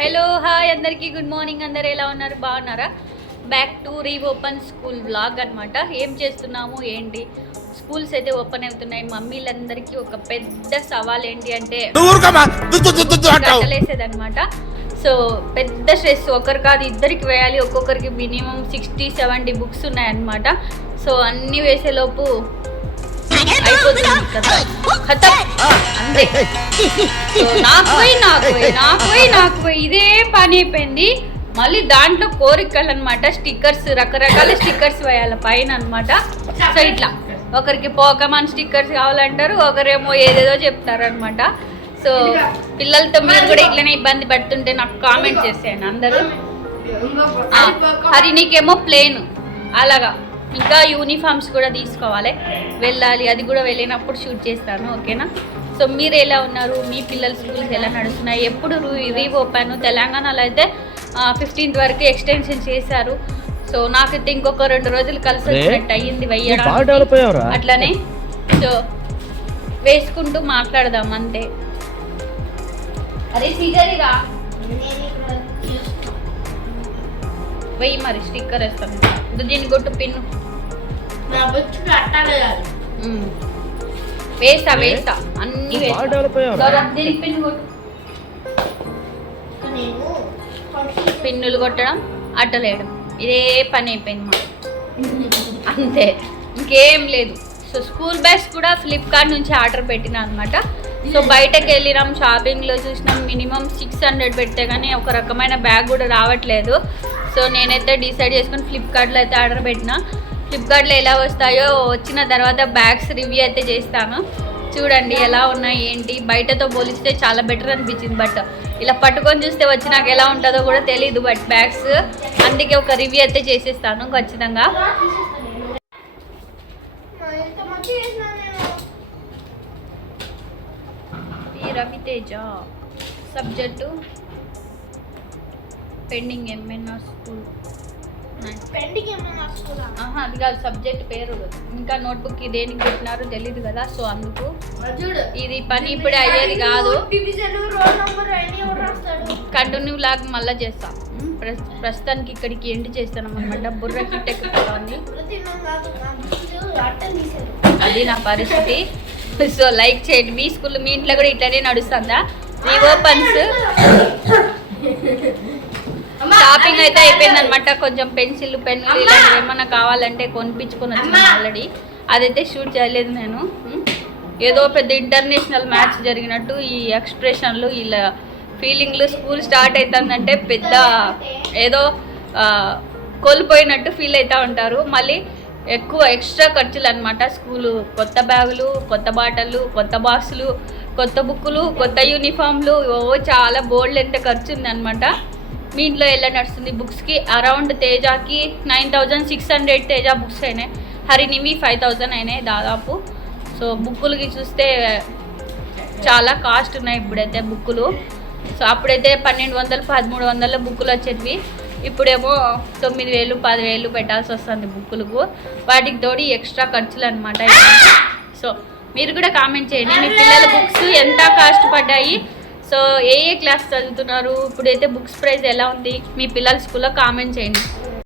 Hello hi అందరికీ good morning. అందరు ఎలా ఉన్నారు? బాగున్నారా? Back to reopen school vlog అనమాట. ఏం చేస్తున్నాము ఏంటి, స్కూల్స్ అయితే ఓపెన్ అవుతున్నాయి. మమ్మీలందరికీ ఒక పెద్ద సవాల్ ఏంటి అంటే కట్టలేసేదనమాట. సో పెద్ద స్ట్రెస్, ఒకరు కాదు ఇద్దరికి వేయాలి. ఒక్కొక్కరికి మినిమం 60-70 బుక్స్ ఉన్నాయన్నమాట. సో అన్నీ వేసేలోపు అయిపోతుంది కదా, ఖతం అంతే. నాకు పోయి ఇదే పని అయిపోయింది. మళ్ళీ దాంట్లో కోరికలు అనమాట, స్టిక్కర్స్, రకరకాల స్టిక్కర్స్ వేయాలి పైన అనమాట. సో ఇట్లా ఒకరికి పోకమాన్ స్టిక్కర్స్ కావాలంటారు, ఒకరేమో ఏదేదో చెప్తారు అనమాట. సో పిల్లలతో మీరు కూడా ఇట్లనే ఇబ్బంది పడుతుంటే నాకు కామెంట్ చేసేయండి అందరూ. హరిణికేమో ప్లేన్ అలాగా. ఇంకా యూనిఫామ్స్ కూడా తీసుకోవాలి, వెళ్ళాలి. అది కూడా వెళ్ళినప్పుడు షూట్ చేస్తాను, ఓకేనా? సో మీరు ఎలా ఉన్నారు? మీ పిల్లల స్కూల్స్ ఎలా నడుస్తున్నాయి? ఎప్పుడు రీఓపెన్? తెలంగాణలో అయితే 15th వరకు ఎక్స్టెన్షన్ చేశారు. సో నాకైతే ఇంకొక 2 రోజులు కలిసి వచ్చినట్టు అయ్యింది వెయ్యడానికి. అట్లనే సో వేసుకుంటూ మాట్లాడదాం అంతే. అరే సీజరిగా వెయ్యి మరి స్టిక్కర్ వేస్తాను. దీన్ని కొట్టు పిన్ను వేస్తా అన్ని పిన్నులు కొట్టడం, అట్టలేయడం, ఇదే పని అయిపోయింది మాకు అంతే, ఇంకేం లేదు. సో స్కూల్ బ్యాగ్స్ కూడా ఫ్లిప్కార్ట్ నుంచి ఆర్డర్ పెట్టినా అనమాట. సో బయటకు వెళ్ళినాం, షాపింగ్లో చూసినాం, మినిమం 600 పెడితే కానీ ఒక రకమైన బ్యాగ్ కూడా రావట్లేదు. సో నేనైతే డిసైడ్ చేసుకుని ఫ్లిప్కార్ట్లో అయితే ఆర్డర్ పెట్టినా. ఫ్లిప్కార్ట్లో ఎలా వస్తాయో వచ్చిన తర్వాత బ్యాగ్స్ రివ్యూ అయితే చేస్తాను. చూడండి ఎలా ఉన్నాయి ఏంటి. బయటతో పోలిస్తే చాలా బెటర్ అనిపించింది, బట్ ఇలా పట్టుకొని చూస్తే వచ్చి నాకు ఎలా ఉంటుందో కూడా తెలీదు. బట్ బ్యాగ్స్ అందుకే ఒక రివ్యూ అయితే చేసేస్తాను ఖచ్చితంగా. ఈ Raviteja subject pending MNR school. అది కాదు సబ్జెక్ట్ పేరు, ఇంకా నోట్బుక్ దేనికి పెట్టినారో తెలీదు కదా. సో అందుకు ఇది పని ఇప్పుడే అయ్యేది కాదు. కంటిన్యూ లాగా మళ్ళీ చేస్తా. ప్రస్తుతానికి ఇక్కడికి ఎండ్ చేస్తాను అనమాట. బుర్ర కిట్ ఎక్కుతుంది, అది నా పరిస్థితి. సో లైక్ చేయండి. మీ స్కూల్, మీ ఇంట్లో కూడా ఇట్లనే నడుస్తుందా రీఓపెన్స్? షాపింగ్ అయితే అయిపోయింది అనమాట. కొంచెం పెన్సిల్, పెన్నులు ఇలాంటివి ఏమన్నా కావాలంటే కొనిపించుకొని వచ్చినాను ఆల్రెడీ. అదైతే షూట్ చేయలేదు నేను. ఏదో పెద్ద ఇంటర్నేషనల్ మ్యాచ్ జరిగినట్టు ఈ ఎక్స్ప్రెషన్లు, ఇలా ఫీలింగ్లు. స్కూల్ స్టార్ట్ అవుతుందంటే పెద్ద ఏదో కోల్పోయినట్టు ఫీల్ అవుతూ ఉంటారు. మళ్ళీ ఎక్కువ ఎక్స్ట్రా ఖర్చులు అనమాట. స్కూలు కొత్త బ్యాగులు, కొత్త బాటలు, కొత్త బాక్సులు, కొత్త బుక్కులు, కొత్త యూనిఫామ్లు, చాలా బోల్డ్ ఎంత ఖర్చు ఉంది అనమాట. మీ ఇంట్లో ఎలా నడుస్తుంది? బుక్స్కి అరౌండ్ తేజాకి 9600 తేజ బుక్స్ అయినాయి, హరినివి 5000 అయినాయి దాదాపు. సో బుక్కులకి చూస్తే చాలా కాస్ట్ ఉన్నాయి ఇప్పుడైతే బుక్కులు. సో అప్పుడైతే 1200, 1300 బుక్కులు వచ్చేటివి. ఇప్పుడేమో 9000, 10,000 పెట్టాల్సి వస్తుంది బుక్కులకు. వాటికి తోడి ఎక్స్ట్రా ఖర్చులు అనమాట. సో మీరు కూడా కామెంట్ చేయండి, మీ పిల్లల బుక్స్ ఎంత కాస్ట్ పడ్డాయి? సో ఏ క్లాస్ చదువుతున్నారు? ఇప్పుడైతే బుక్స్ ప్రైస్ ఎలా ఉంది మీ పిల్లల స్కూల్లో? కామెంట్ చేయండి.